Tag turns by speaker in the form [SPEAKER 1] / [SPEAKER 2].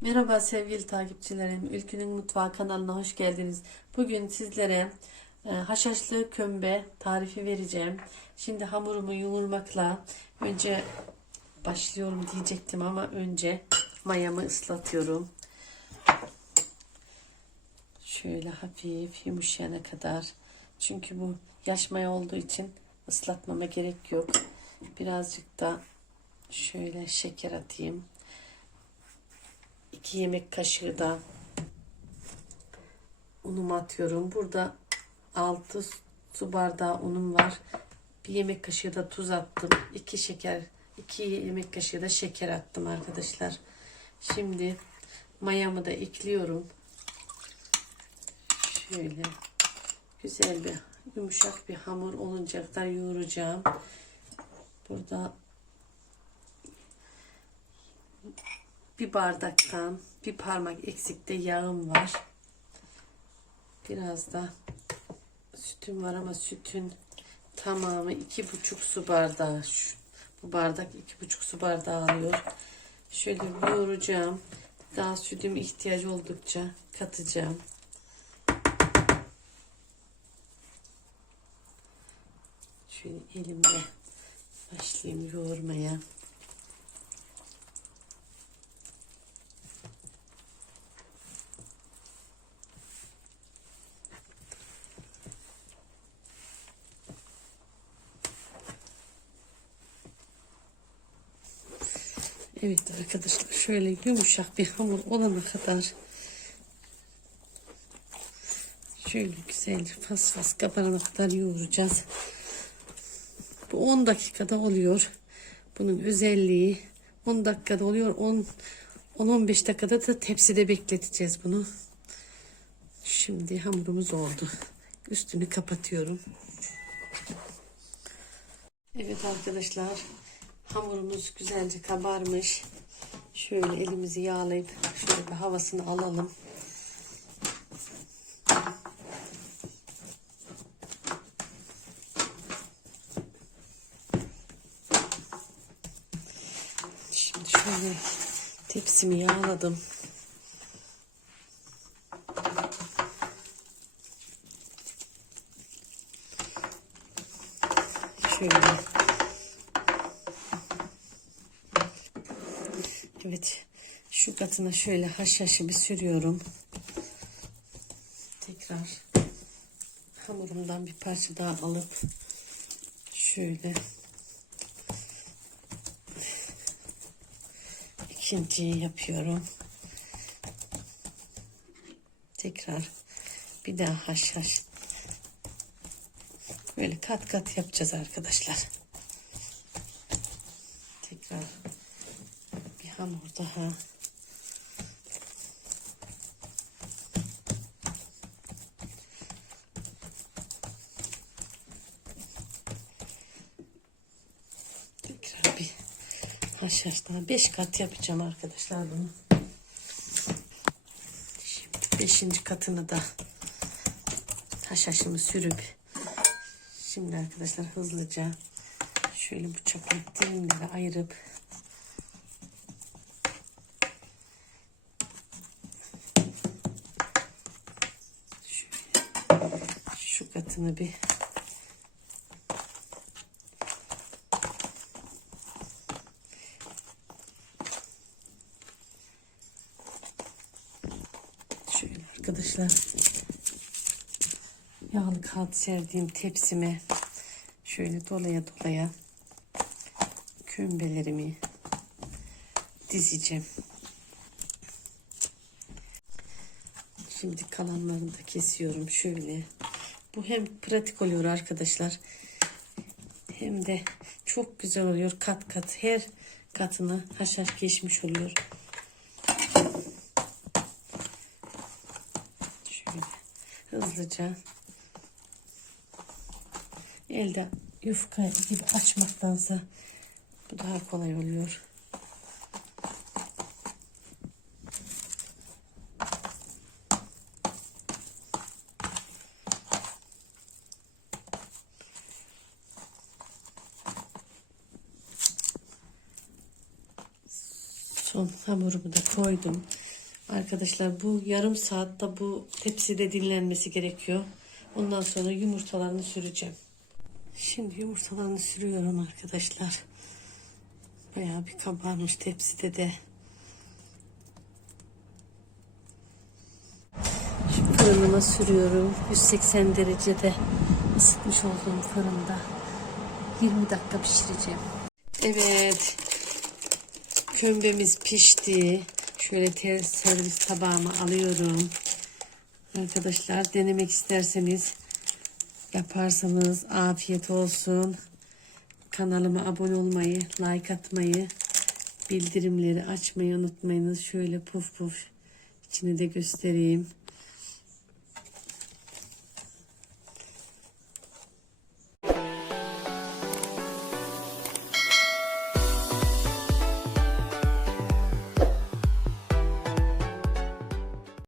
[SPEAKER 1] Merhaba sevgili takipçilerim. Ülkünün Mutfağı kanalına hoş geldiniz. Bugün sizlere e, haşhaşlı kömbe tarifi vereceğim. Şimdi hamurumu yoğurmakla önce başlıyorum diyecektim ama önce mayamı ıslatıyorum. Şöyle hafif yumuşayana kadar. Çünkü bu yaş maya olduğu için ıslatmama gerek yok. Birazcık da şöyle şeker atayım. 2 yemek kaşığı da unumu atıyorum. Burada 6 su bardağı unum var. Bir yemek kaşığı da tuz attım. 2 şeker, 2 yemek kaşığı da şeker attım arkadaşlar. Şimdi mayamı da ekliyorum. Şöyle güzel bir yumuşak bir hamur oluncaya kadar yoğuracağım. Burada bir bardaktan bir parmak eksikte yağım var. Biraz da sütüm var ama sütün tamamı iki buçuk su bardağı. Şu, bu bardak iki buçuk su bardağı alıyor. Şöyle yoğuracağım. Daha sütüm ihtiyacı oldukça katacağım. Şöyle elimle başlayayım yoğurmaya. Evet arkadaşlar şöyle yumuşak bir hamur olana kadar şöyle güzel fas fas kabarana kadar yoğuracağız. Bu 10 dakikada oluyor. Bunun özelliği 10 dakikada oluyor. 10 10-15 dakikada da tepside bekleteceğiz bunu. Şimdi hamurumuz oldu. Üstünü kapatıyorum. Evet arkadaşlar hamurumuz güzelce kabarmış. Şöyle elimizi yağlayıp şöyle bir havasını alalım. Şimdi şöyle tepsimi yağladım. Şöyle Evet. Şu katına şöyle haşhaşı bir sürüyorum. Tekrar hamurumdan bir parça daha alıp şöyle ikinciyi yapıyorum. Tekrar bir daha haşhaş. Böyle kat kat yapacağız arkadaşlar. Tekrar bir hamur daha. Tekrar bir haşhaş daha. Beş kat yapacağım arkadaşlar bunu. Şimdi beşinci katını da haşhaşımı sürüp şimdi arkadaşlar hızlıca şöyle bıçakla dilimleri ayırıp şöyle şu katını bir şöyle arkadaşlar yağlı kağıt serdiğim tepsime şöyle dolaya dolaya kömbelerimi dizeceğim. Şimdi kalanlarını da kesiyorum şöyle. Bu hem pratik oluyor arkadaşlar. Hem de çok güzel oluyor kat kat. Her katına haşhaş geçmiş oluyor. Şöyle hızlıca elde yufka gibi açmaktansa bu daha kolay oluyor. Son hamurumu da koydum. Arkadaşlar bu yarım saatte bu tepside dinlenmesi gerekiyor. Ondan sonra yumurtalarını süreceğim. Şimdi yumurtalarını sürüyorum arkadaşlar. Bayağı bir kabarmış tepside de. Şu fırınıma sürüyorum. 180 derecede ısıtmış olduğum fırında. 20 dakika pişireceğim. Evet. Kömbemiz pişti. Şöyle ter servis tabağıma alıyorum. Arkadaşlar denemek isterseniz yaparsanız afiyet olsun. Kanalıma abone olmayı, like atmayı, bildirimleri açmayı unutmayınız. Şöyle puf puf içini de göstereyim.